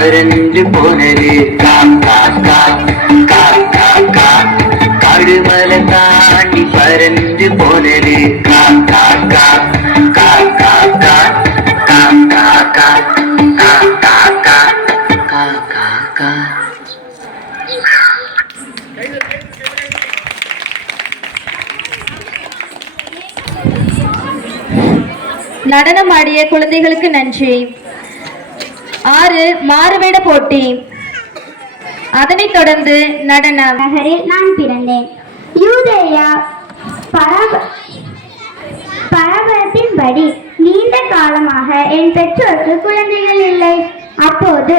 பறந்து போனது காக்கா கா காக்கா கா கடுமலை தாண்டி பறந்து போனது காக்கா கா காக்கா கா காக்கா கா காக்கா கா காக்கா கா. நடனமாடிய குழந்தைகளுக்கு நன்றி. 6 மாறுவேட போட்டி. அதனைத் தொடர்ந்து நடனம். நகரில் நான் பிறந்தேன். யூதேயா பரபரத்தின்படி நீண்ட காலமாக என் பெற்றோருக்கு குழந்தைகள் இல்லை. அப்போது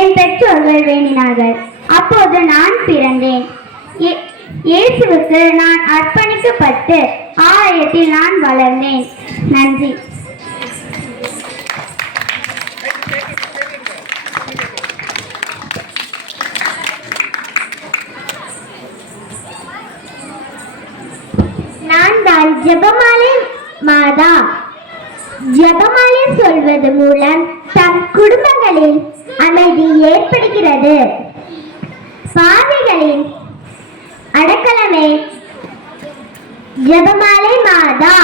என் பெற்றோர்கள் வேண்டினார்கள். அப்போது நான் பிறந்தேன். இயேசுவுக்கு நான் அர்ப்பணிக்கப்பட்டு ஆலயத்தில் நான் வளர்ந்தேன். நன்றி. நான் தான் ஜெபமாலை மாதா. ஜெபமாலை சொல்வது மூலம் தம் குடும்பங்களில் அமைதி ஏற்படுகிறது. பாவிகளின் அடக்கலமே ஜெபமாலை மாதா.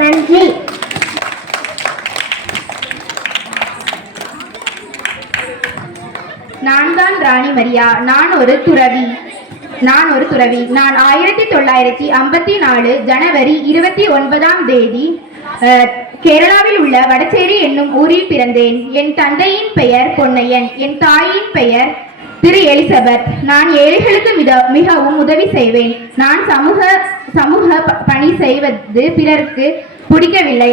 நன்றி. நான் தான் ராணி மரியா. நான் ஒரு துறவி. நான் 1954 ஜனவரி 29ஆம் தேதி கேரளாவில் உள்ள வடச்சேரி என்னும் ஊரில் பிறந்தேன். என் தந்தையின் பெயர் பொன்னையன், என் தாயின் பெயர் திரு எலிசபெத். நான் ஏழைகளுக்கு மிகவும் உதவி செய்வேன். நான் சமூக பணி செய்வது பிறருக்கு பிடிக்கவில்லை.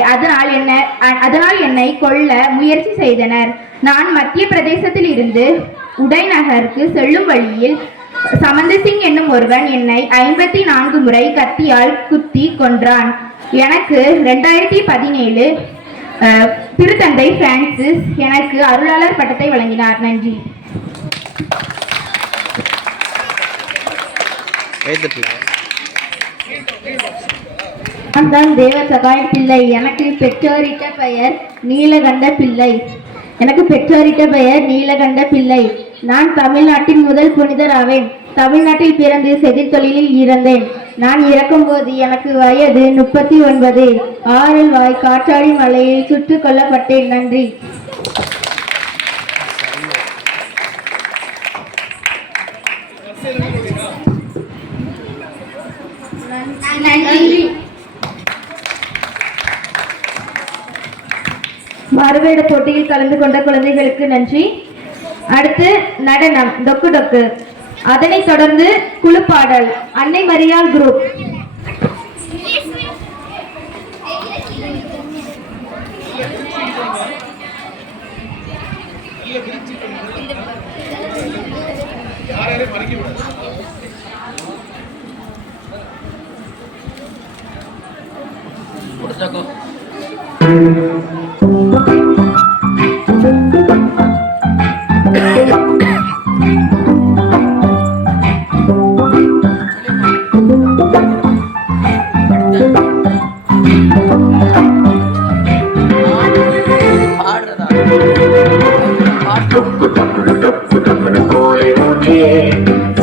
அதனால் என்னை கொல்ல முயற்சி செய்தனர். நான் மத்திய பிரதேசத்தில் இருந்து உடைநகருக்கு செல்லும் வழியில் சமந்தர் சிங் என்னும் ஒருவன் என்னை 54 முறை கத்தியால் குத்தி கொன்றான். எனக்கு 2017 திருத்தந்தை பிரான்சிஸ் எனக்கு அருளாளர் பட்டத்தை வழங்கினார். நன்றி. நான் தான் தேவசகாய் பிள்ளை. எனக்கு பெற்றோரிட்ட பெயர் நீலகண்ட பிள்ளை. நான் தமிழ்நாட்டின் முதல் புனிதர் ஆவேன். தமிழ்நாட்டில் பிறந்து செதில் தொழிலில் இறந்தேன். நான் இறக்கும்போது எனக்கு வயது 39. ஆறில் வாய் காற்றாடி மலையில் சுட்டுக் கொல்லப்பட்டேன். நன்றி. மாறுவேட போட்டியில் கலந்து கொண்ட குழந்தைகளுக்கு நன்றி. அடுத்து நடனம் டொக்கு டொக்கு. அதனைத் தொடர்ந்து குழுப்பாடல் அன்னை மரியாள் குரூப்.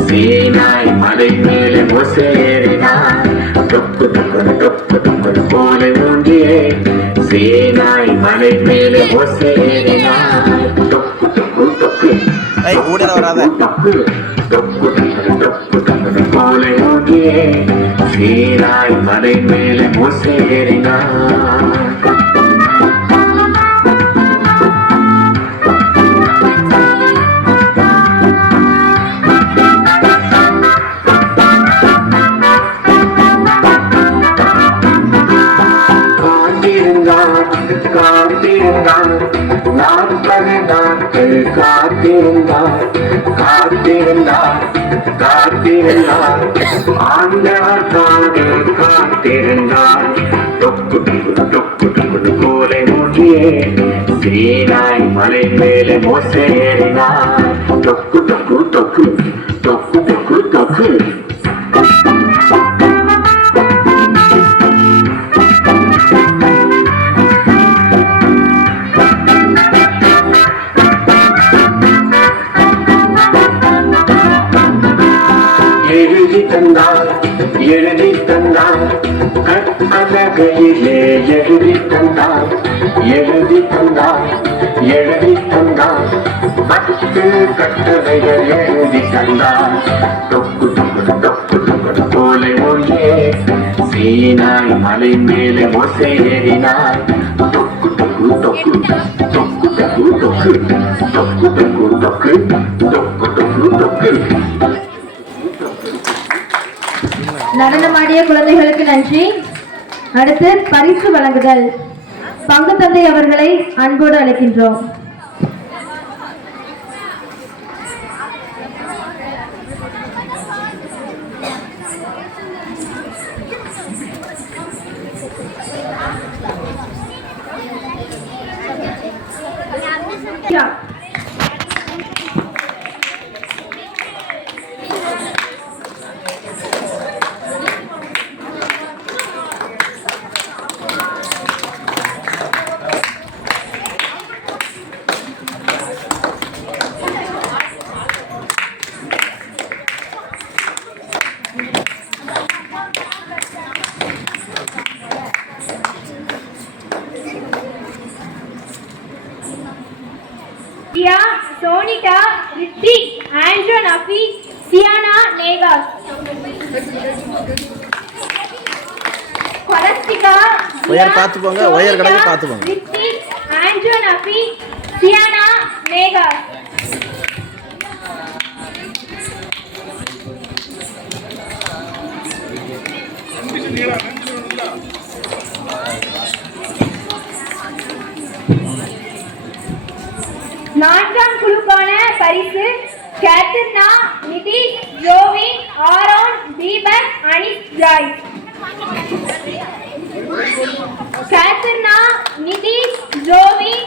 சீனாய் மலை மேலே மொசேறினார். டொக்கு டொக்கு டொக்கு டொக்கு போல ஊங்கியே சீனாய் மலை மேலே மொசேறினார். டொக்கு டொக்கு டொக்கு டொக்கு டொக்கு டொக்கு டொக்கு போல ஊங்கியே சீனாய் மலை மேலே மொசேறினார். காத்திருந்தார் ஆண்டவர் காத்திருந்தார். டொக்கு டொக்கு டொக்கு கோலை மூட்டியே சீனாய் மலை மேலே மொசேறினார். டொக்கு டொக்கு டொக்கு டொக்கு டொக்கு டொக்கு. எழுதி தந்தார் கற்பலகையிலே எழுதி தந்தார் எழுதி தந்தார் எழுதி தந்தார் 10 கட்டளைகள் எழுதி தந்தார் தொக்கு தொக்கு தொக்கு தொக்கு போல ஒன்றே சீனாய் மலை மேலே மோசே ஏறினார் தொக்கு தொக்கு தொக்கு தொக்கு தொக்கு தொக்கு தொக்கு தொக்கு தொக்கு தொக்கு தொக்கு தொக்கு. நடனமாடிய குழந்தைகளுக்கு நன்றி. அடுத்து பரிசு வழங்குதல். பங்கு தந்தை அவர்களை அன்போடு அழைக்கின்றோம். Dia, Sonita, Ritik, Andrew, Nafi, Siana, Negas. Scholastica, wire பார்த்து போங்க, ஒயர் கடைக்கு பார்த்து போங்க. Ritik, Andrew, Nafi, Siana, Negas. நான்காம் குழுக்கான பரிசு Katrina, Nitish, Jovin, Aaron, Deepak, Anish, Joy. Katrina, Nitish, Jovin,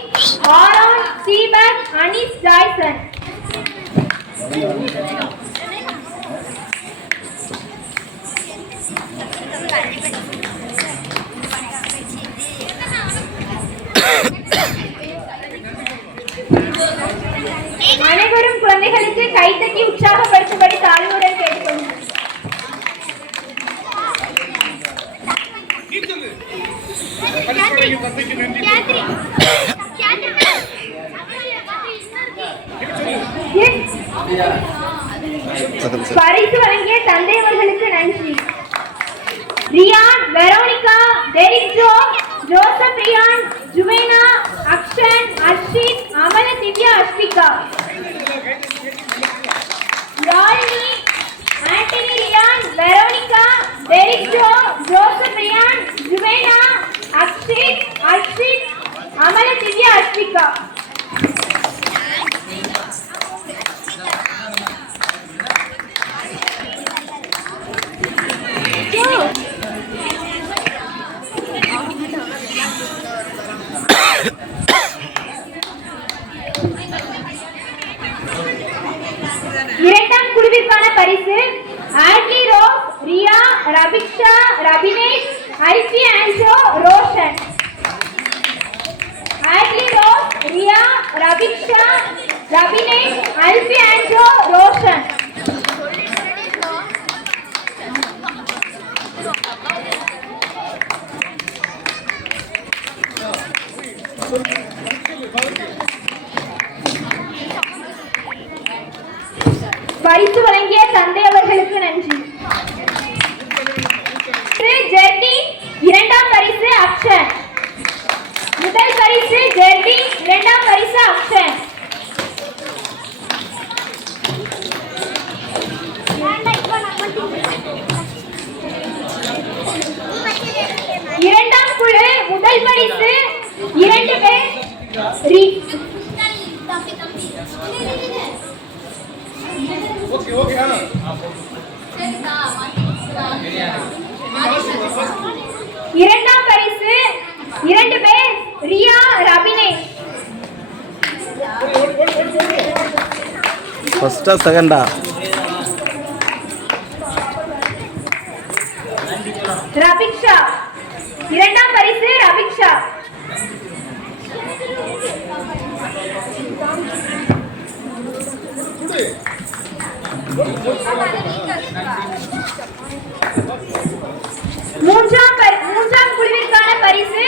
Aaron, Deepak, Anish, Joyson. அனைவரும் குழந்தைகளுக்கு கைத்தட்டி உற்சாகப்படுத்தும்படி தாழ்வுடன் கேட்டுக்கொள்கிறேன். பரிசு வழங்கிய தந்தையவர்களுக்கு நன்றி. Ryan, Veronica, Derick Joe, Joseph Ryan, Juvena, Akshan, Arshith, Amala, Divya, Aswika. Ralini, Antony, Ryan, Veronica, Derick Joe, Joseph Ryan, Juvena, Akshith, Arshith, Amala, Divya, Aswika. இரண்டாம் குழுவிற்கான பரிசு Audley Rose, Riya, Rabiksha, Rabinesh, Aisi Anso, Roshan. Audley Rose, Riya, Rabiksha, Rabinesh, Aisi Anso, Roshan. பரிசு வழங்கிய தந்தை அவர்களுக்கு நன்றி. ஜெர்டி, இரண்டாம் பரிசு அக்ஷன். முதல் பரிசு ஜெர்டி, இரண்டாம் பரிசு அக்ஷன். இரண்டாம் குழு முதல் பரிசு 2 பேர் இரண்டாம் பரிசு 2 பேர் ரியா, ரபினேஷ். ஃபர்ஸ்டா செகண்டா? ரபிக்ஷா, இரண்டாம் பரிசு ரபிக்ஷா. மூன்றாம் குழுவிற்கான பரிசு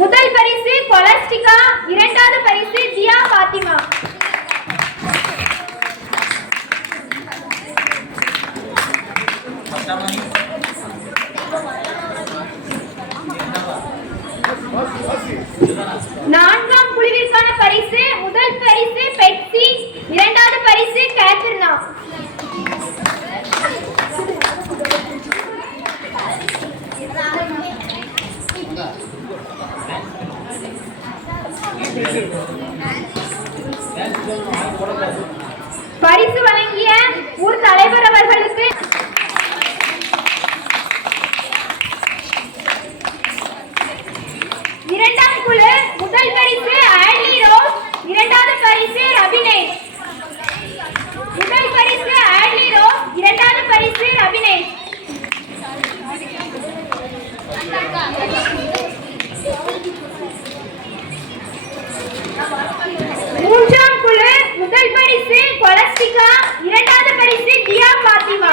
முதல் பரிசு கொலஸ்டிகா, இரண்டாவது பரிசு தியா பாத்திமா. நான்காம் குழுவிற்கான பரிசு முதல் பரிசு பெட்சி, இரண்டாவது பரிசு கேத்ரினா. பரிசு வழங்கிய ஊர் தலைவர் அவர்களுக்கு இரண்டாம் குழு முதல் பரிசு ஆட்லி ரோஸ், இரண்டாவது பரிசு ரபினேஷ். முதல் பரிசு ஆட்லி ரோஸ், இரண்டாவது பரிசு ரபினேஷ். மூன்றாம் குழு முதல் பரிசு கொலஸ்டிகா, இரண்டாவது பரிசு தியா பாத்திமா.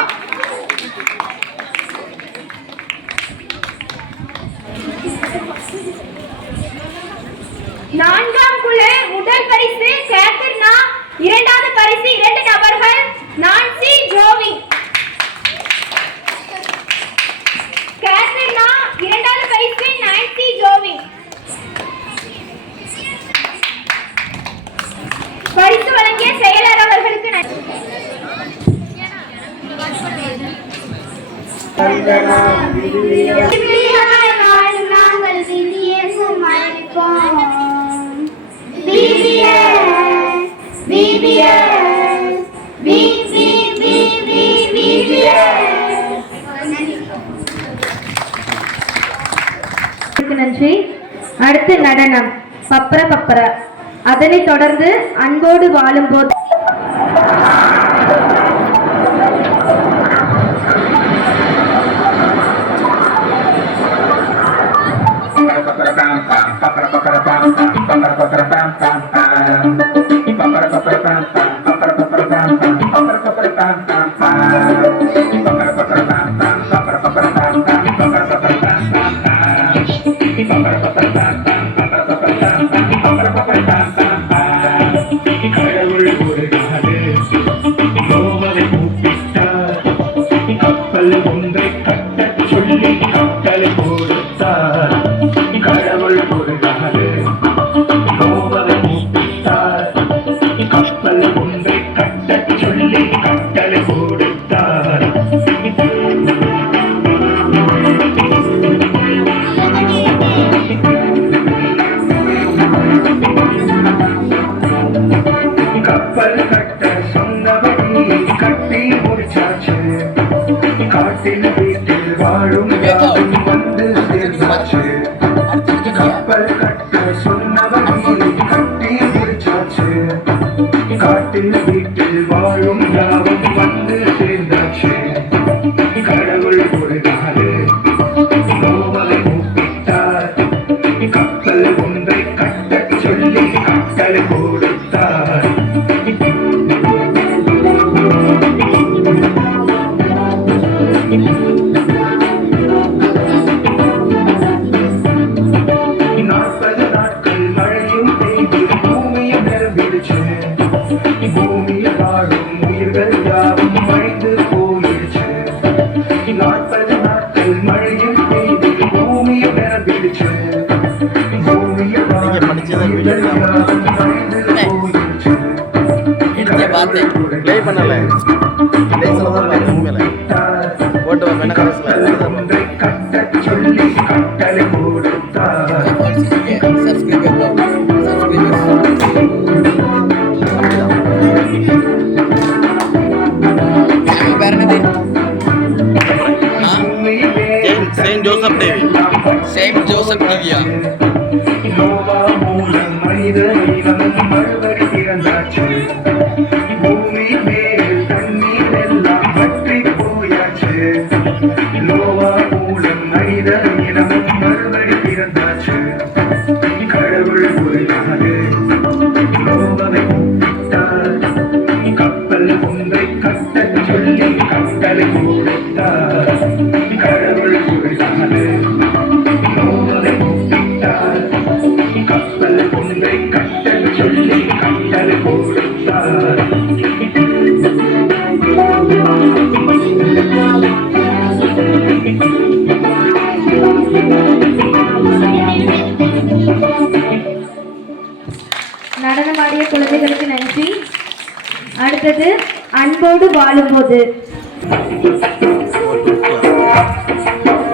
நான்காம் குழு முதல் பரிசு கேத்ரினா, இரண்டாவது பரிசு 2 நபர்கள் நான்சி ஜோவி. கேத்ரினா, இரண்டாவது பரிசு நான்சி ஜோவி. பரிசு வழங்கிய செயலர் அவர்களுக்கு நன்றி. நாங்கள் விதியேசும் அழைப்போம். நன்றி. அடுத்து நடனம் பப்பர பப்பர. அதனைத் தொடர்ந்து அன்போடு வாழும்போது ப்ளே பண்ணல கடைசியில் தான் பார்த்தேன். உண்மையில போட்டு வேணா கடைசியில் Saint Joseph TV. Saint Joseph டிவியா? கடவுள் நடனமாடிய குழந்தைகளுக்கு நன்றி. அடுத்தது அன்போடு வாழும்போது.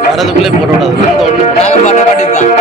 வரதுக்குள்ளே போட விடாது. நாங்கள் பாட்ட பாட்டிருக்கான்.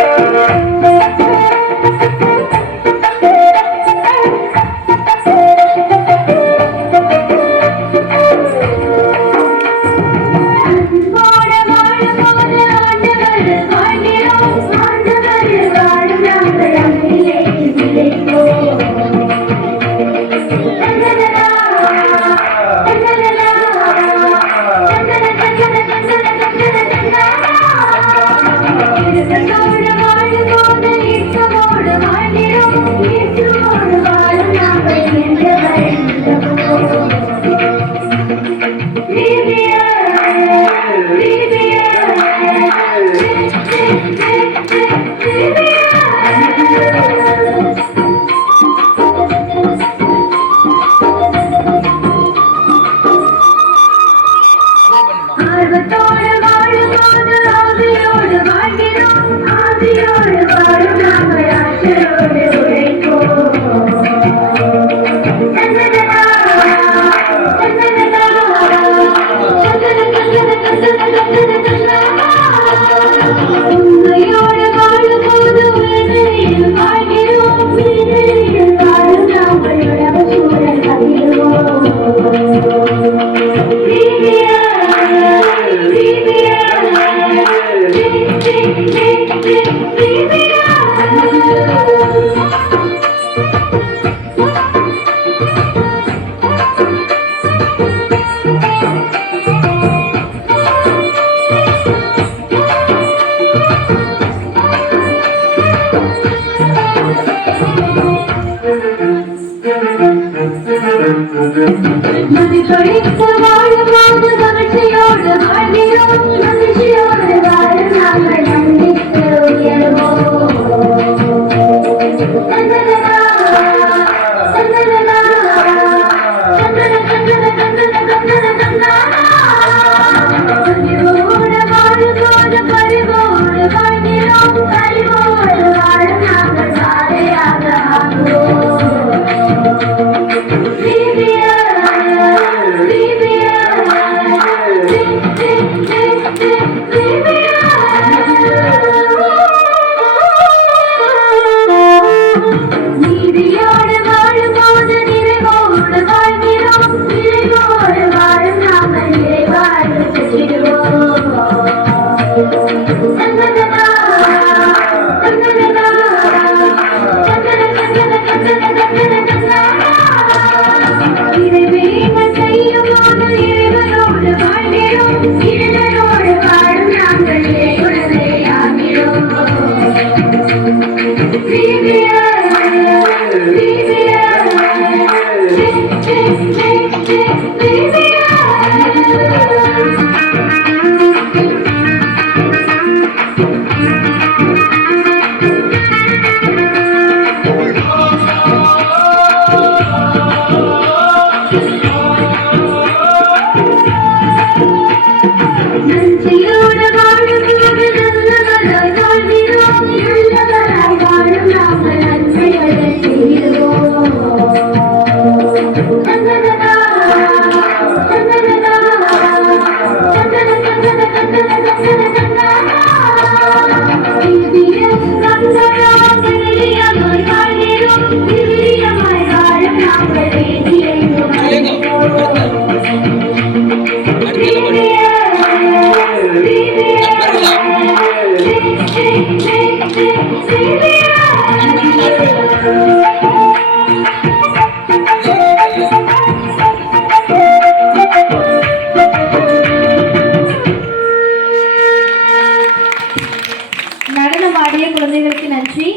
நடனமாடிய குழந்தைகளுக்கு நன்றி.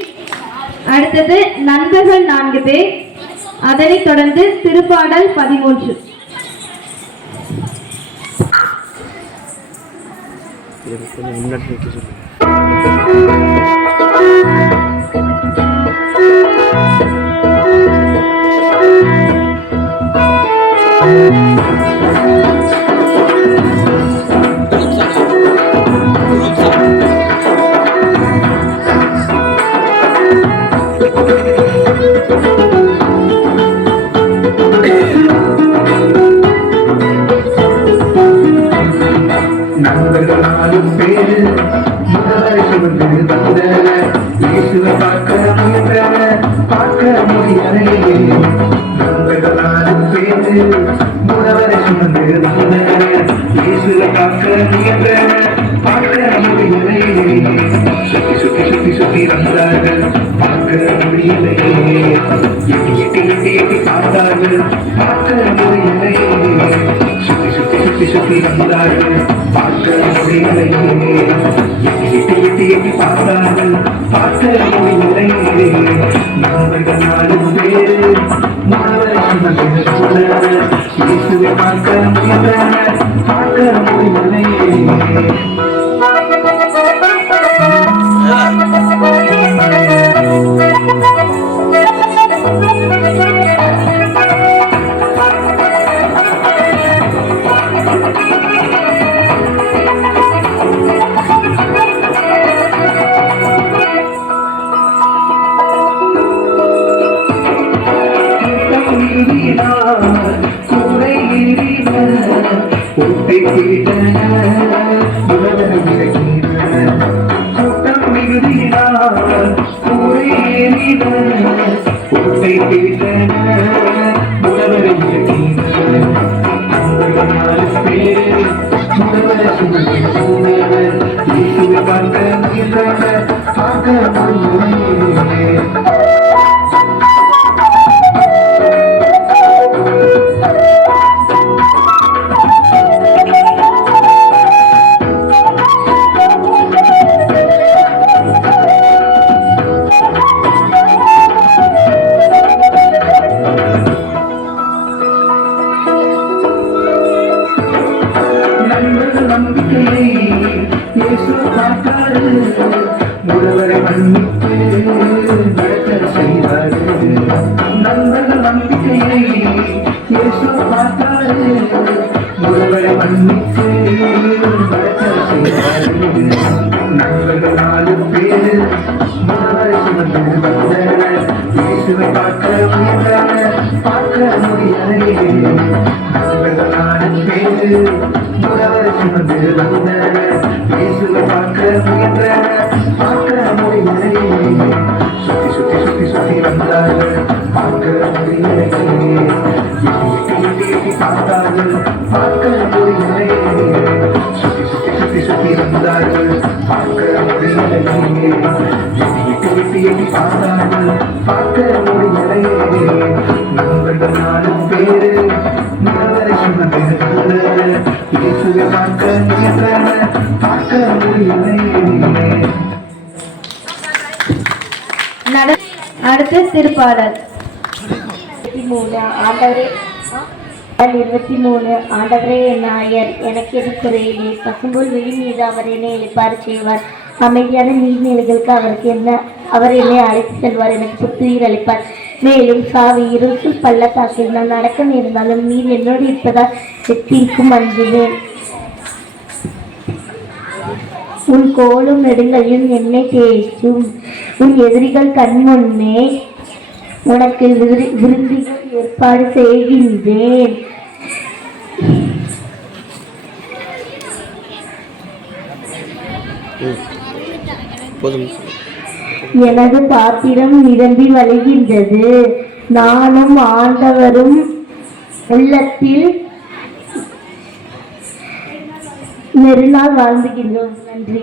அடுத்தது நண்பர்கள் 4 பேர், அதனைத் தொடர்ந்து திருப்பாடல் 13. வந்த இயேசுவை பார்க்க முயன்ற பார்க்க முடியலையே நண்பர்களாலும் பேரு முடவரை சுமந்து வந்த இயேசுவை பார்க்க முயன்ற பார்க்க முடியலையே சுத்தி சுத்தி சுத்தி சுத்தி வந்தார்கள் பார்க்க முடியலையே எட்டி எட்டி எட்டி எட்டி பார்த்தார்கள் பார்க்க முடியலையே சுத்தி சுத்தி சுத்தி சுத்தி வந்தார்கள் பார்க்க முடியலையே எட்டி எட்டி எட்டி எட்டி பார்த்தார்கள் பார்க்க முடியலையே நண்பர்கள் 4 பேரு மாணவரை சுமந்து இயேசுவை பார்க்க முயன்றனர் பார்க்க முடியலையே அடுத்த திருப்பாடல் 23 ஆண்டவரே என் நாயர் எனக்கு எது குறையிலே பசும்புல் வெளி மீது அவர் என்னை இழைப்பாறு செய்வார் அமைதியான நீர்நிலைகளுக்கு அவர் என்னை அழைத்து செல்வார் எனக்கு புத்துயிர் அளிப்பார் மேலும் சாவி இருள் பள்ளத்தாக்கில் நான் நடக்க நேர்ந்தாலும் நீர் என்னோடு இருப்பதால் எத்திற்கும் அஞ்சுவேன் உன் கோலும் நெடுங்களையும் என்னை தேய்ச்சும் உன் எதிரிகள் கண்முன்னே உனக்கு விருந்திகள் ஏற்பாடு செய்கின்றேன் எனது பாத்திரம் நிரம்பி வழிகின்றது நானும் ஆண்டவரும் உள்ளத்தில் நெருநாள் வாழ்ந்துகின்றோம் நன்றி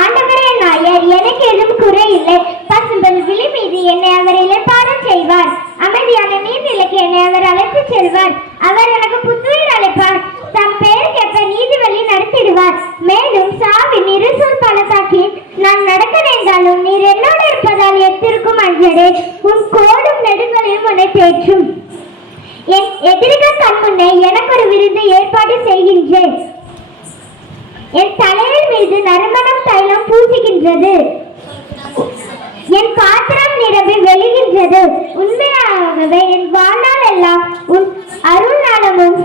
ஆண்டவரே நாயர் எனக்கு எதுவும் குறை இல்லை பசும்பல் விழி மீது என்னை அவர் இளைப்பாற செய்வார் அமைதியான நீர்நிலைக்கு என்னை அவர் அழைத்து செல்வார் அவர் எனக்கு புத்துயிர் அளிப்பார் தம் பெயருக்கேற்ப நீதி வழி நடத்திடுவார் மேலும் சாவின் இருசூர் பள்ளத்தாக்கில் நான் நடக்க நேர்ந்தாலும் நீர் என்னோடு இருப்பதால் எத்திற்கும் அஞ்சடே உன் கோடும் நெடுங்களையும் உன்னை தேற்றும் என் எதிரிகள் கண் முன்னே எனக்கு ஒரு விருந்து ஏற்பாடு செய்கின்றேன் என் தலையின் மீது நறுமணம் தைலம் பூசுகின்றது. என் பாத்திரம் நிரம்பி வெளிகின்றது. உண்மையாகவே என் வாழ்நாள் எல்லாம் உன் அருள் நலமும்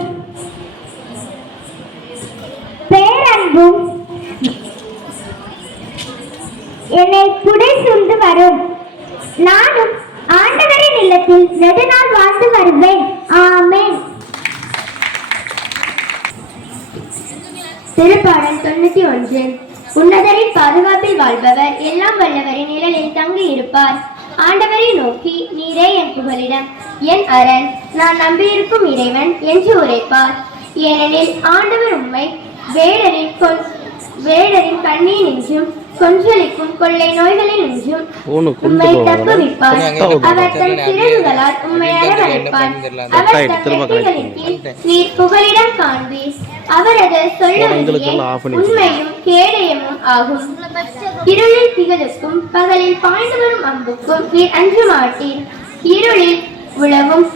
பேரன்பும் என்னை புடை சூழ்ந்து வரும். நானும் ஆண்டவரின் இல்லத்தில் நெடுநாள் வாழ்ந்து வருவேன். ஆமென். திருப்பாடல் 91. உன்னதரின் பாதுகாப்பில் வாழ்பவர் எல்லாம் வல்லவரின் நிழலில் தங்கி இருப்பார். ஆண்டவரை நோக்கி, நீரே என் புகலிடம், என் அரண், நான் நம்பியிருக்கும் இறைவன் என்று உரைப்பார். ஏனெனில் ஆண்டவர் உம்மை வேடரின் கண்ணில் நின்றும் கொன்றளிக்கும் கொள்ளை நோய்களில் நின்றும் உம்மை தப்புவிப்பார். அவர் தன் சிறகுகளால் உம்மை அரவணைப்பார். அவர் தம் வெற்றிகளின் கீழ் நீர் புகலிடம் காண்பீர். அவரது சொல்லுவதிலே உண்மையும் கேடயமும் ஆகும். இருளில் திகழுக்கும் பகலில் பாய்ந்து வரும் அம்புக்கும் நீர் அஞ்ச மாட்டீர். இருளில் உழவும்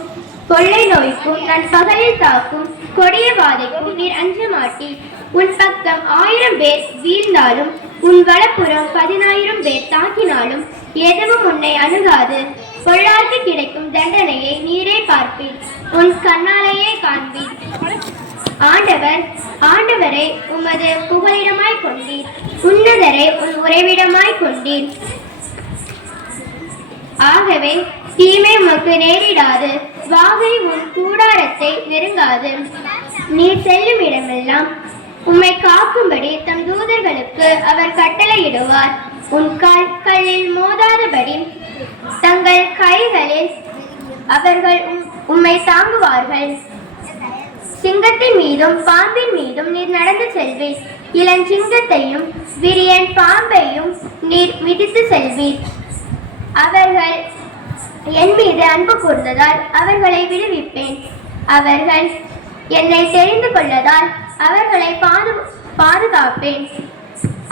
கொள்ளை நோய்க்கும் நண்பகலில் தாக்கும் கொடிய வாதைக்கும் நீர் அஞ்ச மாட்டீர். உன் பக்கம் 1000 பேர் வீழ்ந்தாலும் உன் வலப்புறம் 10,000 பேர் தாக்கினாலும் எதுவும் உன்னை அணுகாது. பொல்லார்க்கு கிடைக்கும் தண்டனையை நீரே பார்ப்பீர், உன் கண்ணாலேயே காண்பீர். ஆண்டவரை உமது புகலிடமாய் கொண்டீர், உன்னதரை உன் உறைவிடமாய் கொண்டீர். ஆகவே தீமை உமக்கு நேரிடாது, வாகை உன் கூடாரத்தை நெருங்காது. நீர் செல்லும் இடமெல்லாம் உம்மை காக்கும்படி தம் தூதர்களுக்கு அவர் கட்டளையிடுவார். உன் கல்லில் மோதாதபடி தங்கள் கைகளில் அவர்கள் உம்மை தாங்குவார்கள். சிங்கத்தின் மீதும் பாம்பின் மீதும் நீர் நடந்து செல்வீர். இளஞ்சிங்கத்தையும் விரியன் பாம்பையும் நீர் மிதித்து செல்வீர். அவர்கள் என் மீது அன்பு கூர்ந்ததால் அவர்களை விடுவிப்பேன். அவர்கள் என்னை தெரிந்து கொள்ளதால் அவர்களை பாதுகாப்பேன்.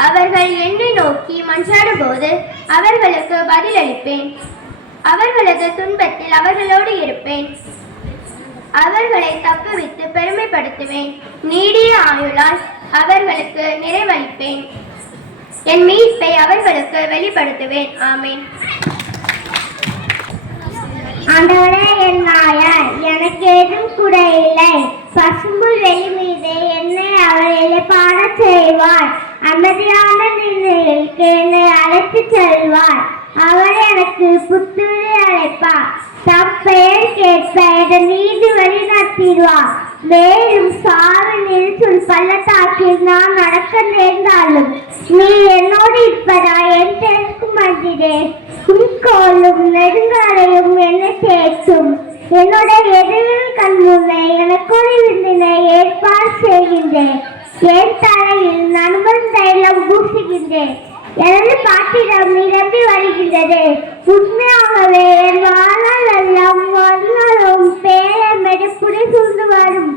அவர்கள் என்னை நோக்கி மன்றாடும் போது அவர்களுக்கு பதிலளிப்பேன். அவர்களது துன்பத்தில் அவர்களோடு இருப்பேன். அவர்களை தப்புவித்து பெருமைப்படுத்துவேன். நீடிய ஆயுளால் அவர்களுக்கு நிறைவளிப்பேன். என் மீட்பை அவர்களுக்கு வெளிப்படுத்துவேன். ஆமென். ஆண்டவரே என் நாயர், எனக்கு ஏதும் குறை இல்லை. பசும்புல் வெளி மீது என்னை அவர் இளைப்பாற செய்வார். அமைதியான நிலைக்கு என்னை அழைத்து செல்வார். அவர் எனக்கு புத்துணி அழைப்பார். தம் பெயர் கேட்ப என் நீதி வழி நடத்திடுவார். மேலும் சாவின் சொல் பள்ளத்தாக்கில் நான் நடக்க நேர்ந்தாலும் நீ என்னோடு இருப்பதா என் தெற்கு மந்திரே. உன்கோளும் நெடுங்காலையும் என்னை தேற்றும். என்னுடைய எதிரில் கண்முனை எனக்கொரு விருந்தினை ஏற்பாடு செய்கின்றேன். என் தலையில் நண்பன் தைலம் பூசுகின்றேன். எனது பாத்திரம் நிரம்பி வருகின்றது. உண்மையாகவே என் வாழ்நாள் எல்லாம் மறுநாளும் பேரமெடு புடை சூழ்ந்து வரும்.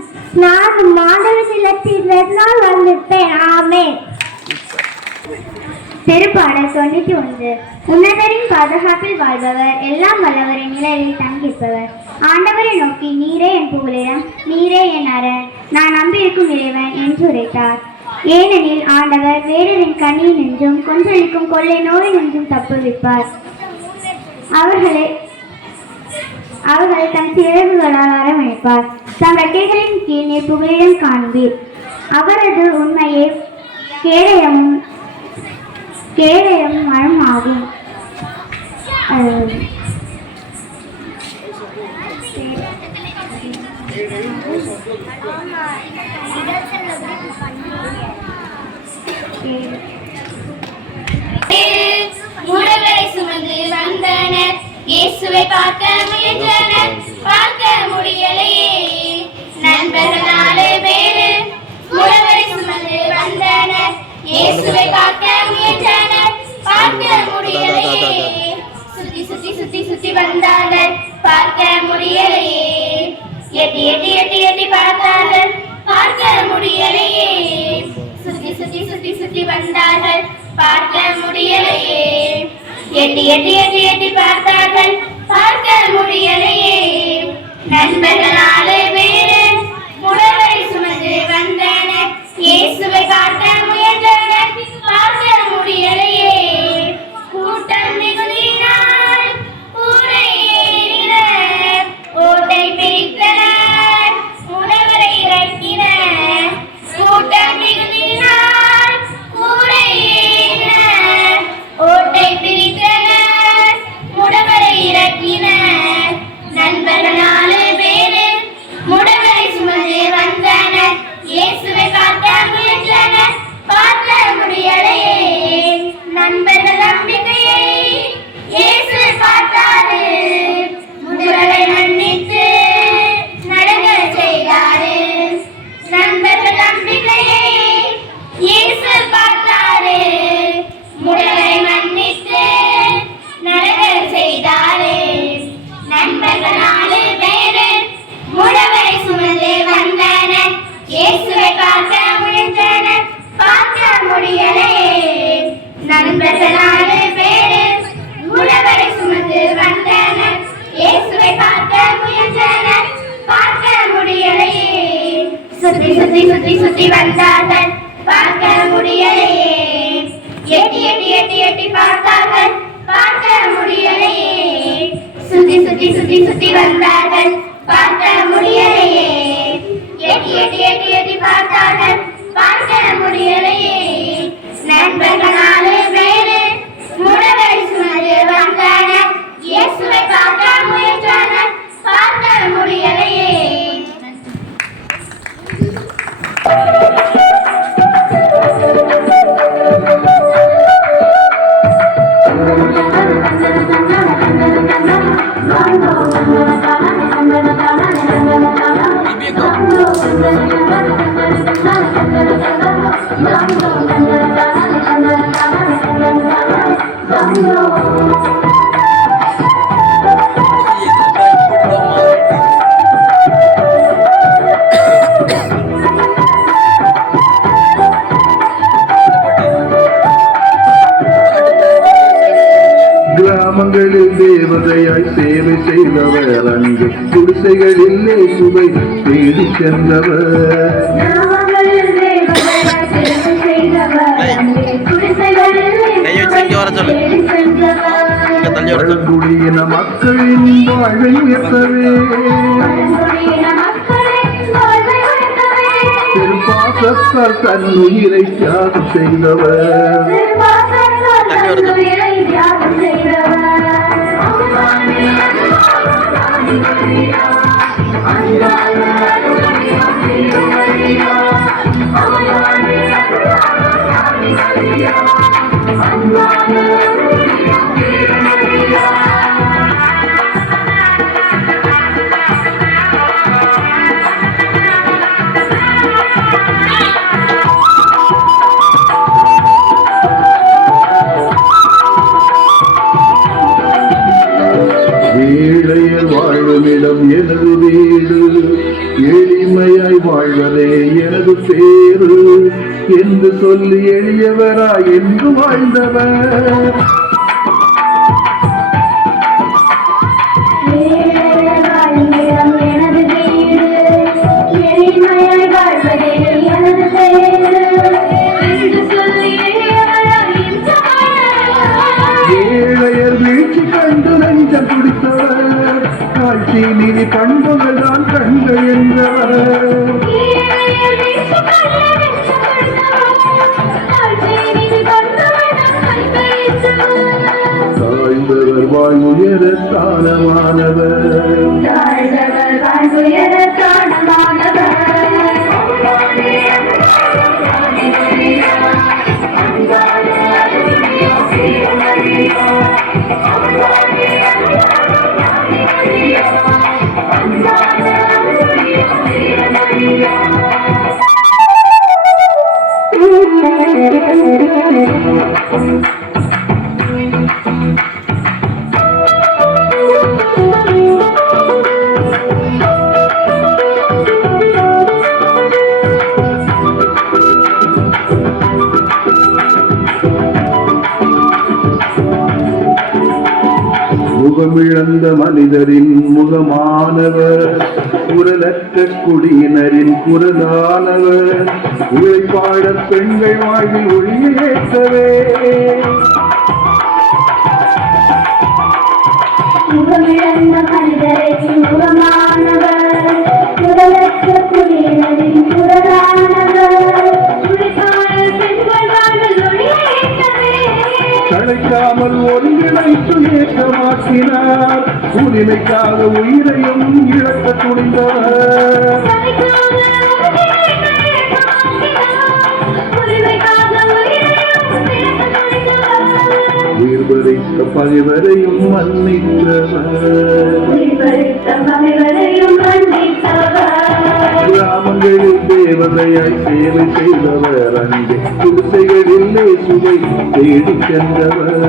நான் மாணவர் நிலத்தில் வெறுநாள் வந்திருப்பேன். ஆமென். திருப்பாடல் 91. உன்னதரின் பாதுகாப்பில் வாழ்பவர் எல்லாம் வல்லவரின் நிழலில் தங்கியிருப்பவர். ஆண்டவரை நோக்கி, நீரே என் புகலிடம், நீரே என் அரண், நான் நம்பியிருக்கும் இறைவன் என்று உரைத்தார். ஏனெனில் ஆண்டவர் வேடரின் கண்ணில் நின்றும் கொன்றளிக்கும் கொள்ளை நோய் நின்றும் தப்புவிப்பார். அவர்களை தம் சிறகுகளால் அரவணைப்பார். தம் ரெக்கைகளின் கீழ் நீர் புகலிடம் காண்பீர். அவரது உண்மையே கேடயமும் மரமாகும். முடவரை சுமந்து வந்தனர், இயேசுவை பார்க்க முயன்றனர், பார்க்க முடியலையே. நண்பர்கள் 4 பேர் முடவரை சுமந்து வந்தனர், இயேசுவை பார்க்க முயன்றனர், பார்க்க முடியலையே. சுத்தி சுத்தி சுத்தி சுத்தி வந்தார்கள், பார்க்க முடியலையே. எட்டி எட்டி எட்டி எட்டி பார்த்தார்கள், பார்க்க முடியலையே. சுத்தி சுத்தி சுத்தி சுத்தி வந்தார்கள், பார்க்க முடியலையே. எட்டி எட்டி எட்டி எட்டி பார்த்தார்கள், பார்க்க முடியலையே. நண்பர்கள் 4 பேர் முடவரை சுமந்து வந்தனர், இயேசுவை பார்க்க நண்பர்கள் 4 பேர் முழவரை சுமந்து வந்தனர். இயேசுவை பார்க்க முயன்றனர், பார்க்க முடியலையே. சுற்றி சுற்றி சுற்றி சுற்றி வந்தார்கள், பார்க்க முடியலையே. எட்டி எட்டி எட்டி எட்டி பார்த்தார்கள், பார்க்க முடியலையே. சுற்றி சுற்றி சுற்றி சுற்றி வந்தார்கள், பார்க்க முடியலையே. எட்டி எட்டி எட்டி எட்டி பார்த்தார்கள், பார்க்க முடியலையே. நண்பர்கள் 4 பேர் முழவரை சுமந்து வந்தனர். இயேசுவை பார்க்க முயன்றனர், பார்க்க முடியலையே. கிராமங்களில் தேவதையாய் சேவை செய்தவர், அங்கு குடிசைகளிலே சுவை தேடி சென்றவர். பழங்குடியின மக்களின் வாழ்வை உயர்த்தவே திருப்பாசத்தால் தன் உயிரை தியாகம் செய்தவர். ஏழையர் வாழுமிடம் எனது வீடு, எளிமையாய் வாழ்வதே எனது பேரு என்று சொல்லி எளியவராய் என்று வாழ்ந்தவர். ஏழையர் வீழ்ச்சி கண்டு நெஞ்சம் குடித்தவர், காட்சி நீதி பண்புகள் தான் கண்கள் என்றவர். தாழ்ந்தவர் வாழ்வுயர தானமானவர். முகமிழந்த மனிதரின் முகமானவர், குரலற்ற குடியினரின் குரலானவர், உழைப்பாளர் பெண்கள் வாழ்வில் ஒளியேற்றவே. முகமிழந்த மனிதரின் முகமானவர், குரலற்ற குடியினரின் குரலானவர், உழைப்பாளர் பெண்கள் வாழ்வில் ஒளியேற்றவே. தழைக்காமல் ஒன்றிணைத்து ஏற்றமாக்கினார், உரிமைக்காக உயிரையும் இழக்க துணிந்தவர். உயிர் பறித்த பகைவரையும் மன்னித்தவர். கிராமங்களில் தேவதையாய் சேவை செய்தவர், அங்கே குடிசைகளிலே சுவை தேடி சென்றவர்.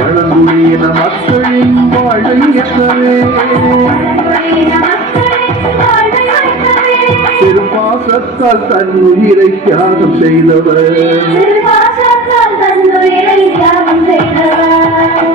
பழங்குடியின மக்களின் வாழ்வை உயர்த்தவே பாசத்தால் தன் உயிரை தியாகம் செய்தவர். திருப்பாசத்தால் தன் உயிரை தியாகம் செய்தவர்.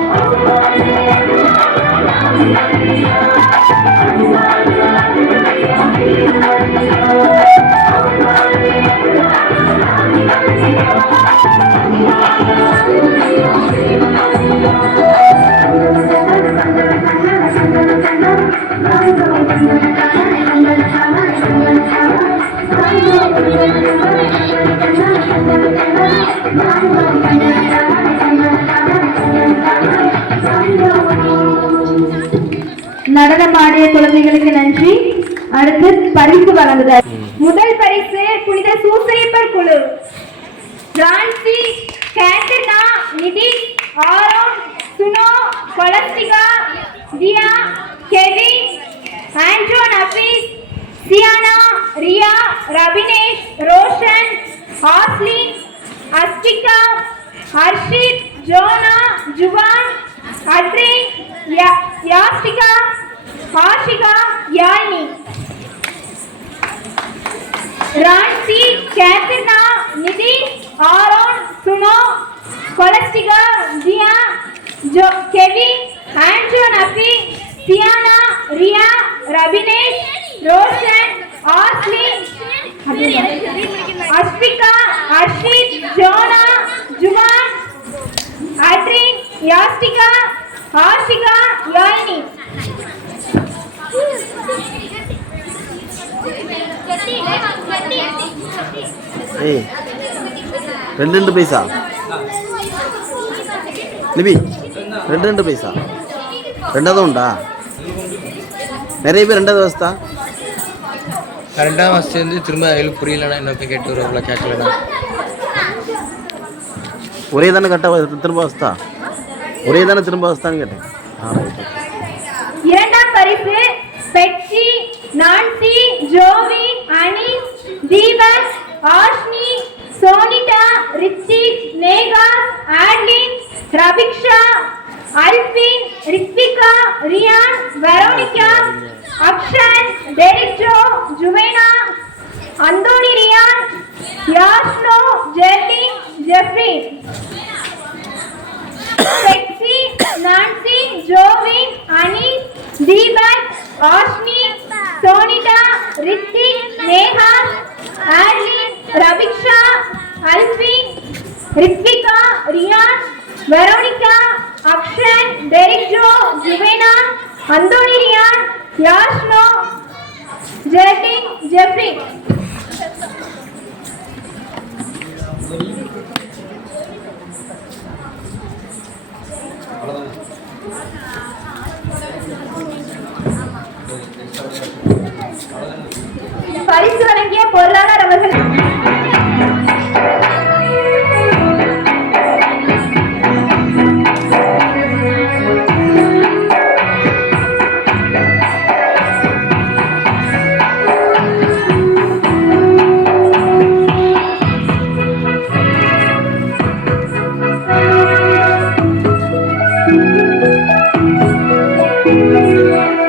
நடனமாடிய குழந்தைகளுக்கு நன்றி. அடுத்து பரிசு வழங்குதல். முதல் பரிசு புனித சூசையப்பர் குழு. ஜான்சி, கேட்டரினா, நிதி, ஆரோன், சுனோ, கொலஸ்டிகா, தியா, கெவின், ஆண்ட்ரோ, நஃபீஸ், சியானா, ரியா, ரபினேஷ், ரோஷன், ஆஸ்லின், அஸ்டிகா, ஹர்ஷித், ஜோனா, ஜுவான், அட்ரின், யாஸ்டிகா, ஆஷிகா, யாழினி. ரான்சி, கேத்ரினா, நிதி, ஆரோன், சுனோ, கொலஸ்டிகா, ஜியா, கெவின், ஆண்ட்ரோ, நஃபி, சியானா, ரியா, ரபினேஷ், ரோஷன், ஆஸ்லின், அஸ்பிகா, அர்ஷித், ஜோனா, ஜுவான், அட்ரின், யாஸ்டிகா, ஆஷிகா, யாழினி. ரெண்டு பைசா லிபி, ரெண்டு பைசா. ரெண்டாவது உண்டா? நிறைய பேர் ரெண்டாவது வசதா. ரெண்டாம் வருஷம் வந்து திரும்ப அவங்களுக்கு புரியலன்னா என்ன போய் கேட்டு வருவாங்களா? கேட்கலண்ணா ஒரே தானே கரெக்டாக திரும்ப வசதா? ஒரே தானே திரும்ப வசதான்னு கேட்டேன். இரண்டாம் பரிசு Betsy, Nancy, Jovi, Anees, Deepak, Ashni, Sonita, Richik, Nehas, Adlin, Rabiksha, Albin, Ritvika, Riyan, Veronica, Akshan, Derickjo, Jumaina, Anthony, Riyan, Yashno, Jerly, Jeffrey. Betsy, Nancy, Jovin, Anees, Deepak, Ashni, Sonita, Rithik, Nehas, Adlin, Rabiksha, Albin, Ritvika, Riyan, Veronica, Akshan, Derickjo, Juvena, Anthony, Riyan, Yashno, Jerlin, Jeffrey. பரிசு வழங்கிய பொருளாளர் அவர்கள்.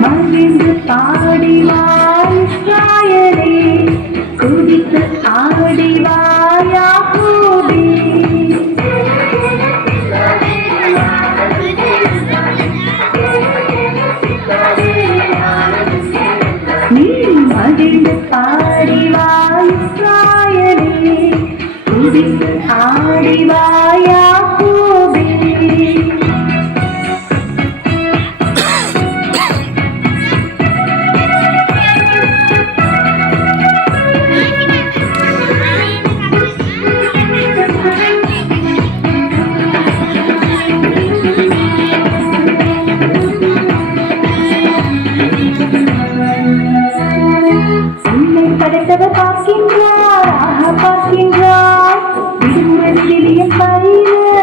மகிழ்ந்து பாடிவாய் இஸ்ராயேலே, குதித்து ஆடிவாய் யாக்கோபே. நீ மகிழ்ந்து பாடிவாய் இஸ்ராயேலே, குதித்து ஆடிவாய் யாக்கோபே. படைத்தவர் பார்க்கின்றார், பார்க்கின்றார், விடுமுறை பயிர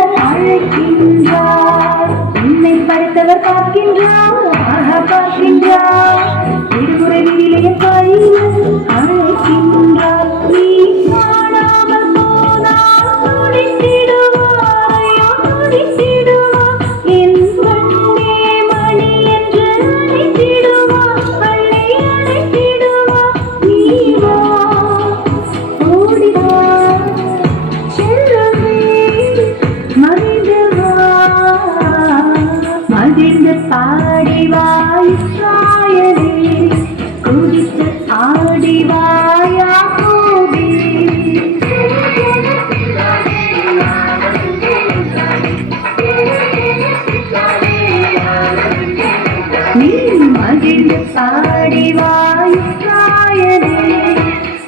இஸ்ராயேலே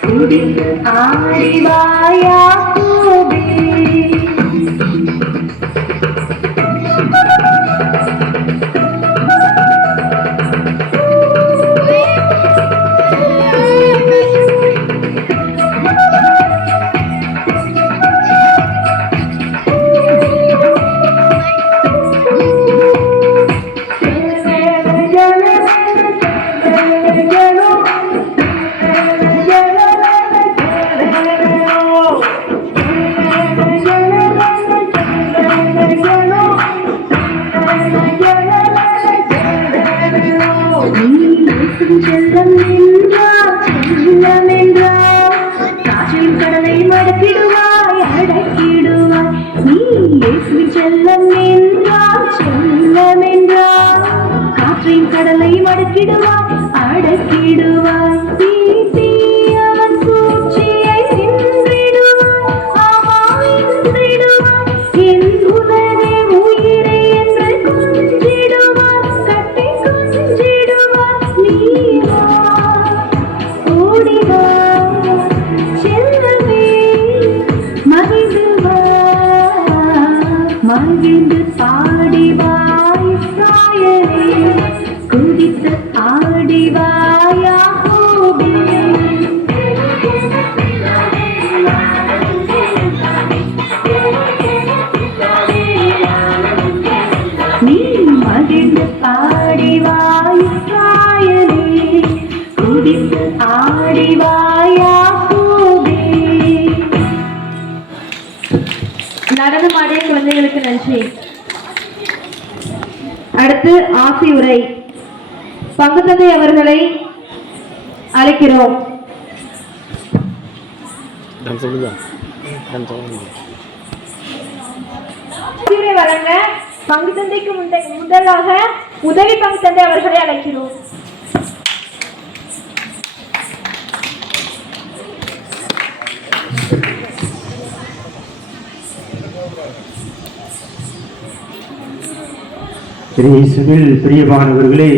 குதித்து ஆடி வா யாக்கோபே. காற்றின் கடலை மடக்கிடுவாய் அடக்கிடுவாய். நீ இயேசுவின் செல்லம் என்றால் செல்லம் என்றால் காற்றின் கடலை மடக்கிடுவாய் அடக்கிடுவாய். தீ அவன் சூழ்ச்சியை வென்றிடுவாய். ஆமா வென்றிடுவாய். என் உலகே உயிரே என்று கொஞ்சிடுவாய். கட்டி கொஞ்சிடுவாய். நீ வா ஓடி வா செல்லவே மகிழ்ந்து வா மகிழ்ந்து பாடி வா இஸ்ராயேலே குதித்து ஆடி வா யாக்கோபே. நீ மகிழ்ந்து பாடி வா இஸ்ராயேலே குதித்து ஆடி வா யாக்கோபே. நடனமாடிய குழந்தைகளுக்கு நன்றி. அடுத்து ஆசி உரை. பங்கு தந்தை அவர்களை அழைக்கிறோம். ஆசியுரை வழங்க பங்கு தந்தைக்கு முதலாக உதவி பங்கு தந்தை அவர்களை அழைக்கிறோம். இயேசுவில் பிரியமானவர்களே,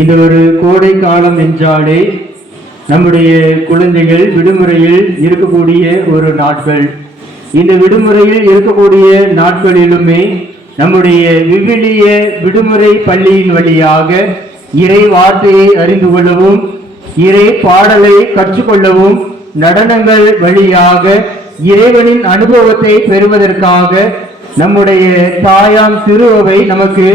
இந்த ஒரு கோடை காலம் என்றாலே நம்முடைய குழந்தைகள் விடுமுறையில் இருக்கக்கூடிய ஒரு நாட்கள். இந்த விடுமுறையில் இருக்கக்கூடிய நாட்களிலுமே நம்முடைய விவிலிய விடுமுறை பள்ளியின் வழியாக இறை வார்த்தையை அறிந்து கொள்ளவும், இறை பாடலை கற்றுக்கொள்ளவும், நடனங்கள் வழியாக இறைவனின் அனுபவத்தை பெறுவதற்காக நம்முடைய தாயாம் திருவை நமக்கு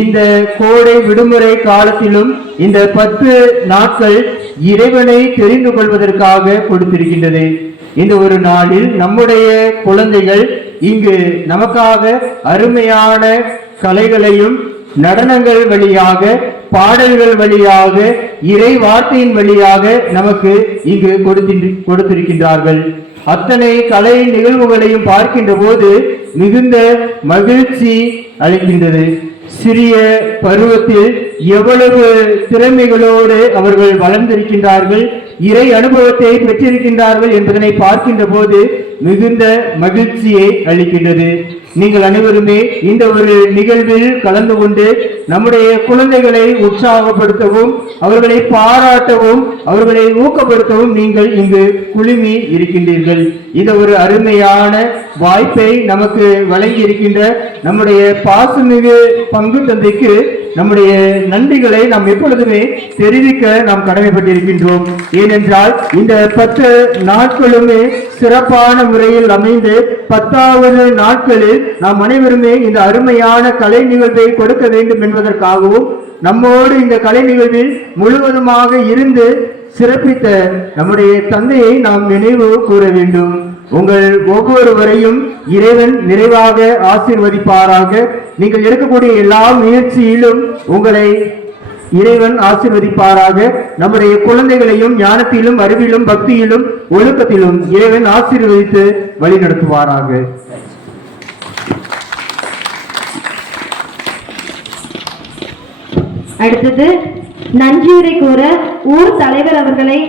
இந்த கோடை விடுமுறை காலத்திலும் இந்த 10 நாட்கள் இறைவனை தெரிந்து கொள்வதற்காக கொடுத்திருக்கின்றது. இந்த ஒரு நாளில் நம்முடைய குழந்தைகள் இங்கு நமக்காக அருமையான கலைகளையும் நடனங்கள் வழியாக, பாடல்கள் வழியாக, இறை வார்த்தையின் வழியாக நமக்கு இங்கு கொடுத்திருக்கின்றார்கள். அத்தனை கலை நிகழ்வுகளையும் பார்க்கின்ற போது மிகுந்த மகிழ்ச்சி அளிக்கின்றது. சிறிய பருவத்தில் எவ்வளவு திறமைகளோடு அவர்கள் வளர்ந்திருக்கின்றார்கள், இறை அனுபவத்தை பெற்றிருக்கின்றார்கள் என்பதனை பார்க்கின்ற போது மிகுந்த மகிழ்ச்சியை அளிக்கின்றது. நீங்கள் அனைவருமே இந்த ஒரு நிகழ்வில் கலந்து கொண்டு நம்முடைய குழந்தைகளை உற்சாகப்படுத்தவும், அவர்களை பாராட்டவும், அவர்களை ஊக்கப்படுத்தவும் நீங்கள் இங்கு குழுமி இருக்கின்றீர்கள். இந்த ஒரு அருமையான வாய்ப்பை நமக்கு வழங்கி இருக்கின்ற நம்முடைய பாசமிகு பங்கு தந்தைக்கு நம்முடைய நன்றிகளை நாம் எப்பொழுதுமே தெரிவிக்க நாம் கடமைப்பட்டிருக்கின்றோம். ஏனென்றால் இந்த 10 நாட்களுமே சிறப்பான முறையில் அமைந்து 10வது நாட்களில் நாம் அனைவருமே இந்த அருமையான கலை நிகழ்வை கொடுக்க வேண்டும் என்பதற்காகவும், நம்மோடு இந்த கலை நிகழ்வில் முழுவதுமாக இருந்து சிறப்பித்த நம்முடைய தந்தையை நாம் நினைவு கூற வேண்டும். உங்கள் ஒவ்வொருவரையும் இறைவன் நிறைவாக ஆசீர்வதிப்பாராக. நீங்கள் எடுக்கக்கூடிய எல்லா முயற்சியிலும் உங்களை இறைவன் ஆசீர்வதிப்பாராக. நம்முடைய குழந்தைகளையும் ஞானத்திலும், அறிவிலும், பக்தியிலும், ஒழுக்கத்திலும் இறைவன் ஆசீர்வதித்து வழிநடத்துவாராக. அடுத்தது நன்றியுரை கூற ஊர் தலைவர் அவர்களை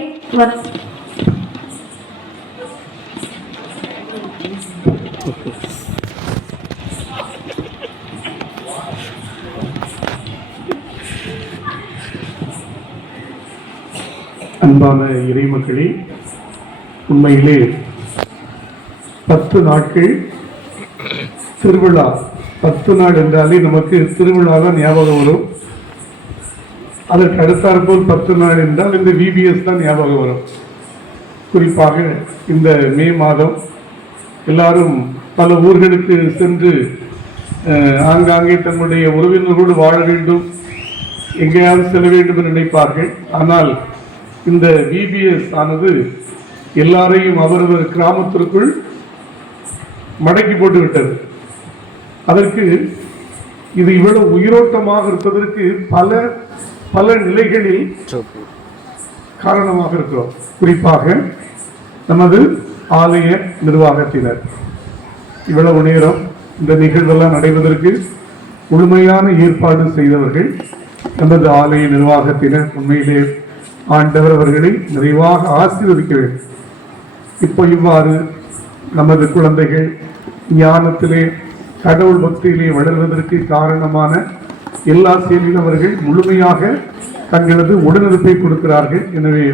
அன்பான இறைமக்களே, உண்மையிலே 10 நாட்கள் திருவிழா. 10 நாள் என்றாலே நமக்கு திருவிழா தான் ஞாபகம் வரும். அதற்கு அடுத்தாற்போல் 10 நாள் என்றால் இந்த விபிஎஸ் தான் ஞாபகம் வரும். குறிப்பாக இந்த மே மாதம் எல்லாரும் பல ஊர்களுக்கு சென்று ஆங்காங்கே தங்களுடைய உறவினர்களோடு வாழ வேண்டும், எங்கேயாவது செல்ல வேண்டும் என்று நினைப்பார்கள். ஆனால் இந்த விபிஎஸ் ஆனது எல்லாரையும் அவரவர் கிராமத்திற்குள் மடக்கி போட்டு விட்டது. அதற்கு இது இவ்வளவு உயிரோட்டமாக இருப்பதற்கு பல பல நிலைகளில் காரணமாக இருக்கிறோம். குறிப்பாக நமது ஆலய நிர்வாகத்தினர் இவ்வளவு நேரம் இந்த நிகழ்வெல்லாம் நடைவதற்கு முழுமையான ஏற்பாடு செய்தவர்கள் நமது ஆலய நிர்வாகத்தினர். உண்மையிலே ஆண்டவர் அவர்களை நிறைவாக ஆசீர்வதிக்க வேண்டும். இப்போ இவ்வாறு நமது குழந்தைகள் ஞானத்திலே கடவுள் பக்தியிலே வளர்வதற்கு காரணமான எல்லா செயலிலும் அவர்கள் முழுமையாக தங்களது உடனிருப்பை கொடுக்கிறார்கள். எனவே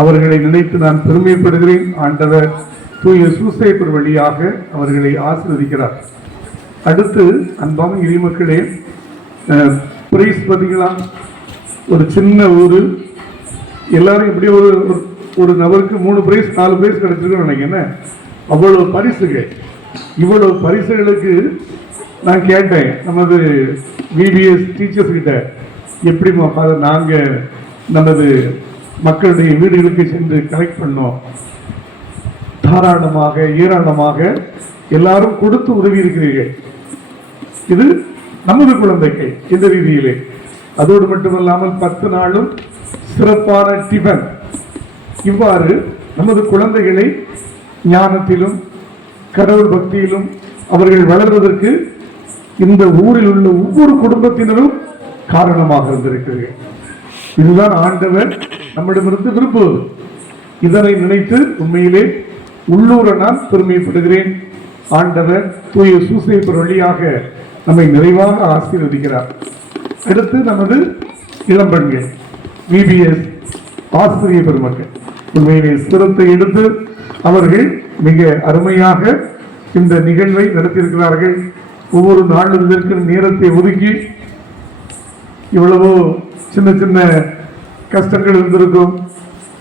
அவர்களை நினைத்து நான் பெருமைப்படுகிறேன். ஆண்டவர் தூய சூசைப்பர் வழியாக அவர்களை ஆசீர்வதிக்கிறார். அடுத்து அன்பான இறைமக்களே, பிரைஸ் பார்த்தீங்களா, ஒரு சின்ன ஊர், எல்லாரும் இப்படி ஒரு நபருக்கு 3 பிரைஸ் 4 பிரைஸ் கிடைச்சிருக்குன்னு நினைக்கிறேன். அவ்வளவு பரிசுகள். இவ்வளவு பரிசுகளுக்கு நான் கேட்டேன் நமது விபிஎஸ் டீச்சர்ஸ் கிட்ட, எப்படிமா ஃபாதர் நாங்கள் நமது மக்களுடைய வீடுகளுக்கு சென்று கலெக்ட் பண்ணோம். தாராளமாக ஏராளமாக எல்லாரும் கொடுத்து உதவி இருக்கிறீர்கள். இது நமது குழந்தைகள் இந்த ரீதியிலே. அதோடு மட்டுமல்லாமல் 10 நாளும் சிறப்பான டிஃபன். இவ்வாறு நமது குழந்தைகளை ஞானத்திலும் கடவுள் பக்தியிலும் அவர்கள் வளர்வதற்கு இந்த ஊரில் உள்ள ஒவ்வொரு குடும்பத்தினரும் காரணமாக இருந்திருக்கிறது. இதுதான் ஆண்டவர் நம்மிடமிருந்து விரும்புவது. இதனை நினைத்து உண்மையிலே உள்ளூர நான் பெருமைப்படுகிறேன். ஆண்டவர் தூய சூசைப்பர் வழியாக நம்மை நிறைவாக ஆசீர்வதிக்கிறார். அடுத்து நமது இளம்பெண்கள் விபிஎஸ் ஆசிரியர் பெருமக்கள் உண்மையிலே சிரத்தை எடுத்து அவர்கள் மிக அருமையாக இந்த நிகழ்வை நடத்தியிருக்கிறார்கள். ஒவ்வொரு நாளும் இதற்கு நேரத்தை ஒதுக்கி இவ்வளவோ சின்ன சின்ன கஷ்டங்கள் இருந்திருக்கும்,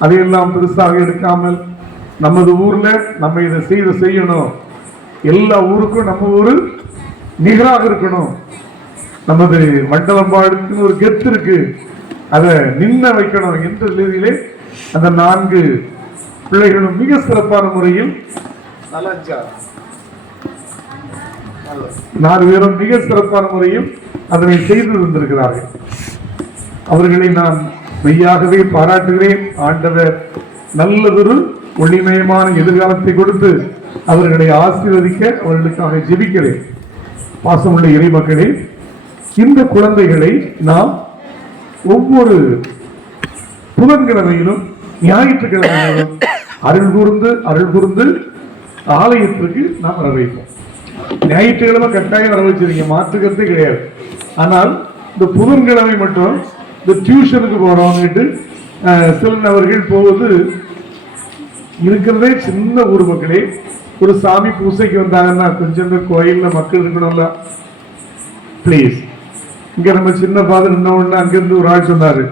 அதையெல்லாம் பெருசாக எடுக்காமல் நமது ஊர்ல நம்ம இதை செய்யணும், எல்லா ஊருக்கும் நம்ம ஊரு நிகராக இருக்கணும், நமது மண்டலம்பாடுக்கு ஒரு கெத்து இருக்கு, அதை நின்ன வைக்கணும் என்ற நிலையிலே அந்த 4 பிள்ளைகளும் மிக சிறப்பான முறையில் 4 பேரும் மிக சிறப்பான முறையில் அதனை செய்து வந்திருக்கிறார்கள். அவர்களை நான் மெய்யாகவே பாராட்டுகிறேன். ஆண்டவர் நல்லதொரு ஒளிமயமான எதிர்காலத்தை கொடுத்து அவர்களை ஆசீர்வதிக்க அவர்களுக்காக ஜெபிக்கிறேன். பாசமுள்ள இறைமக்களே, இந்த குழந்தைகளை நாம் ஒவ்வொரு புதன்கிழமையிலும் ஞாயிற்றுக்கிழமையிலும் அருள் கூர்ந்து ஆலயத்திற்கு நாம் வர வைப்போம். ஞாயிற்றுக்கிழமை கட்டாயம் வர வச்சிருக்கீங்க, மாற்றுக்கிறதே கிடையாது. ஆனால் இந்த புதன்கிழமை மட்டும் இந்த டியூஷனுக்கு போறோம்னுட்டு சில நபர்கள் போவது இருக்கிறதே சின்ன ஊர் மக்களே. ஒரு சாமி பூசைக்கு வந்தாங்கன்னா கொஞ்சம் கோயில்ல மக்கள் இருக்கணும்ல, பிளீஸ். இங்க நம்ம சின்ன ஃபாதர் இன்னொன்னு அங்கிருந்து ஒரு ஆள் சொன்னாரு,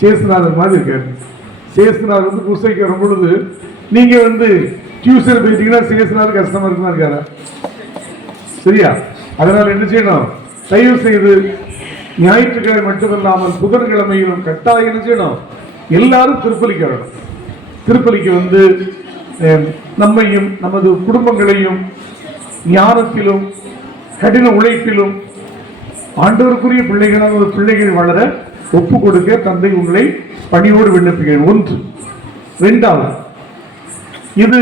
சேசுநாதர் மாதிரி இருக்காரு. சேசுநாதர் வந்து பூசைக்கு வரும் பொழுது நீங்க டியூஷன் போயிட்டீங்கன்னா சேசுநாதர் கஷ்டமா இருக்குமா இருக்காரா? சரியா? அதனால என்ன செய்யணும், தயவு செய்து ஞாயிற்றுக்கிழமை மட்டுமல்லாமல் புதன்கிழமையிலும் கட்டாயம் என்ன செய்யணும், எல்லாரும் திருப்பலிக்கு வரணும். திருப்பலிக்கு நம்மையும் நமது குடும்பங்களையும் ஞானத்திலும் கடின உழைப்பிலும் ஆண்டவருக்குரிய பிள்ளைகளாக ஒரு பிள்ளைகள் வளர ஒப்பு கொடுக்க தந்தை உங்களை பணியோடு விண்ணப்பிக்கிறேன். 1. 2வது, இது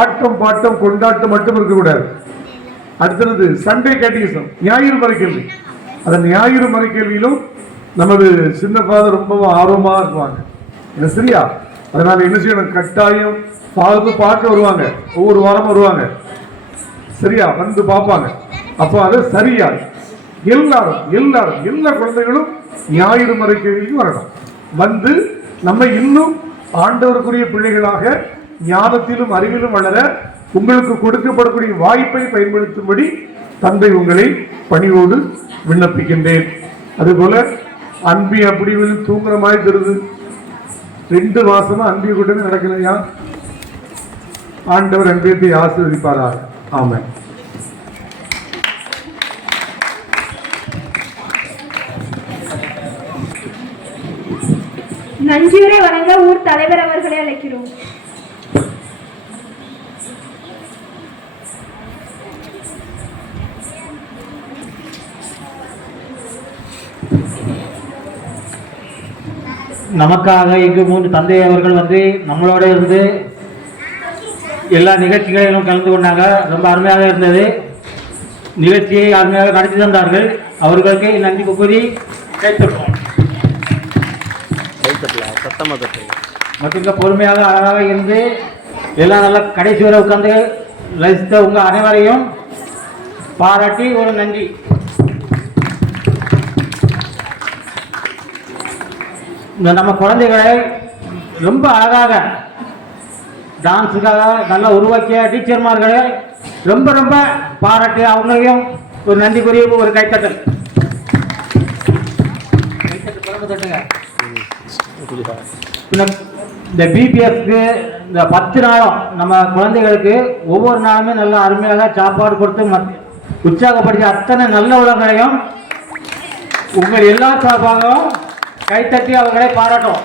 ஆட்டம் பாட்டம் கொண்டாட்டம் மட்டும் இருக்கக்கூடாது. அடுத்தது சண்டே கேட்டிசம், ஞாயிறு மறைக்கல்வி. அந்த ஞாயிறு மறைக்கல்வியிலும் நமது சின்ன ஃபாதர் ரொம்ப ஆர்வமாக இருக்குவாங்க. என்ன சரியா? அதனால என்ன செய்யணும், கட்டாயம் ஃபாதர் பார்க்க வருவாங்க, ஒவ்வொரு வாரம் வருவாங்க. சரியா? வந்து பார்ப்பாங்க. அப்போ அதை சரியா எல்லா குழந்தைகளும் ஞாயிறு மறைக்கல்விக்கு வரணும். நம்ம இன்னும் ஆண்டவருக்குரிய பிள்ளைகளாக ஞானத்திலும் அறிவிலும் வளர உங்களுக்கு கொடுக்கப்படக்கூடிய வாய்ப்பை பயன்படுத்தும்படி தந்தை உங்களை பணிவோடு விண்ணப்பிக்கின்றேன். அதுபோல அன்பி அப்படி தூங்குற மாதிரி தெரியுது. 2 மாசமா அன்பி கூட்டமே நடக்கலையா? ஆண்டவர் அன்பியத்தை ஆசீர்வதிப்பாராக. ஆமென். நன்றியுரை வழங்க ஊர் தலைவர் அவர்களை அழைக்கிறோம். நமக்காக இங்கு 3 தந்தை அவர்கள் நம்மளோட இருந்து எல்லா நிகழ்ச்சிகளிலும் கலந்து கொண்டாங்க. ரொம்ப அருமையாக இருந்தது. நிகழ்ச்சியை அருமையாக நடத்தி தந்தார்கள். அவர்களுக்கு நன்றி கூறி கைத்தட்டுவோம். மற்றும் பொறுமையாக அழகாக இருந்து எல்லாம் நல்லா கடைசி வரை உட்கார்ந்து ரசித்த உங்கள் அனைவரையும் பாராட்டி ஒரு நன்றி. நம்ம குழந்தைகளை ரொம்ப அழகாக டான்ஸுக்காக நல்லா உருவாக்கிய டீச்சர்மார்களை ரொம்ப ரொம்ப பாராட்டி அவங்களையும் ஒரு நன்றி கூறிய ஒரு கைத்தட்டல். இந்த பிபிஎஸ்க்கு இந்த 10 நாளும் நம்ம குழந்தைகளுக்கு ஒவ்வொரு நாளுமே நல்லா அருமையாக சாப்பாடு கொடுத்து உற்சாகப்படுத்தி அத்தனை நல்ல உலகங்களையும் உங்கள் எல்லா சார்பாகவும் கைத்தட்டி அவர்களை பாராட்டும்.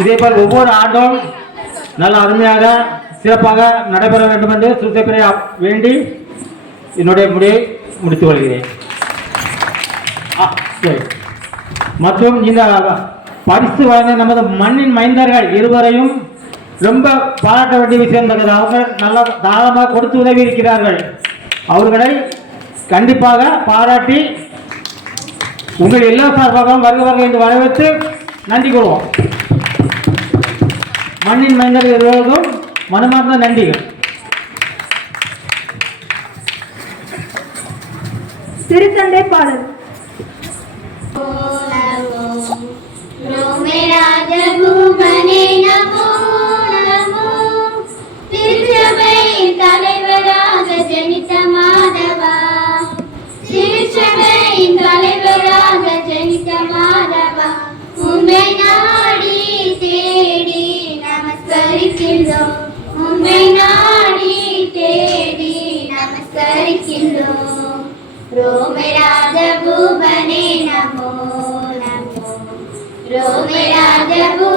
இதேபோல் ஒவ்வொரு ஆண்டும் நல்ல அருமையாக சிறப்பாக நடைபெற வேண்டும் என்று சுசேப்பரை வேண்டி என்னுடைய முடிவை முடித்துக் கொள்கிறேன். மற்றும் இந்த பரிசு வழங்க நமது மண்ணின் மைந்தர்கள் இருவரையும் ரொம்ப பாராட்ட வேண்டிய விஷயம் தந்தது. அவங்க நல்லா தாராளமாக கொடுத்து உதவி இருக்கிறார்கள். அவர்களை கண்டிப்பாக பாராட்டி உங்கள் எல்லா சார்பாகவும் வருக என்று வரவேற்று நன்றி கூறுவோம். மண்ணின் மைந்தர்கள் இருவருக்கும் மனமார்ந்த நன்றிகள். திருத்தந்தை பாடல். தலைவராக ஜனித்த மாதவா, திருச்சபையின் தலைவராக ஜனித்த மாதவா, உம்மை நாடி தேடி நமஸ்கரிக்கின்றோம், உம்மை நாடி தேடி நமஸ்கரிக்கின்றோம். ரோமராஜ பூபனே நமோ நமோ, ரோமராஜ பூ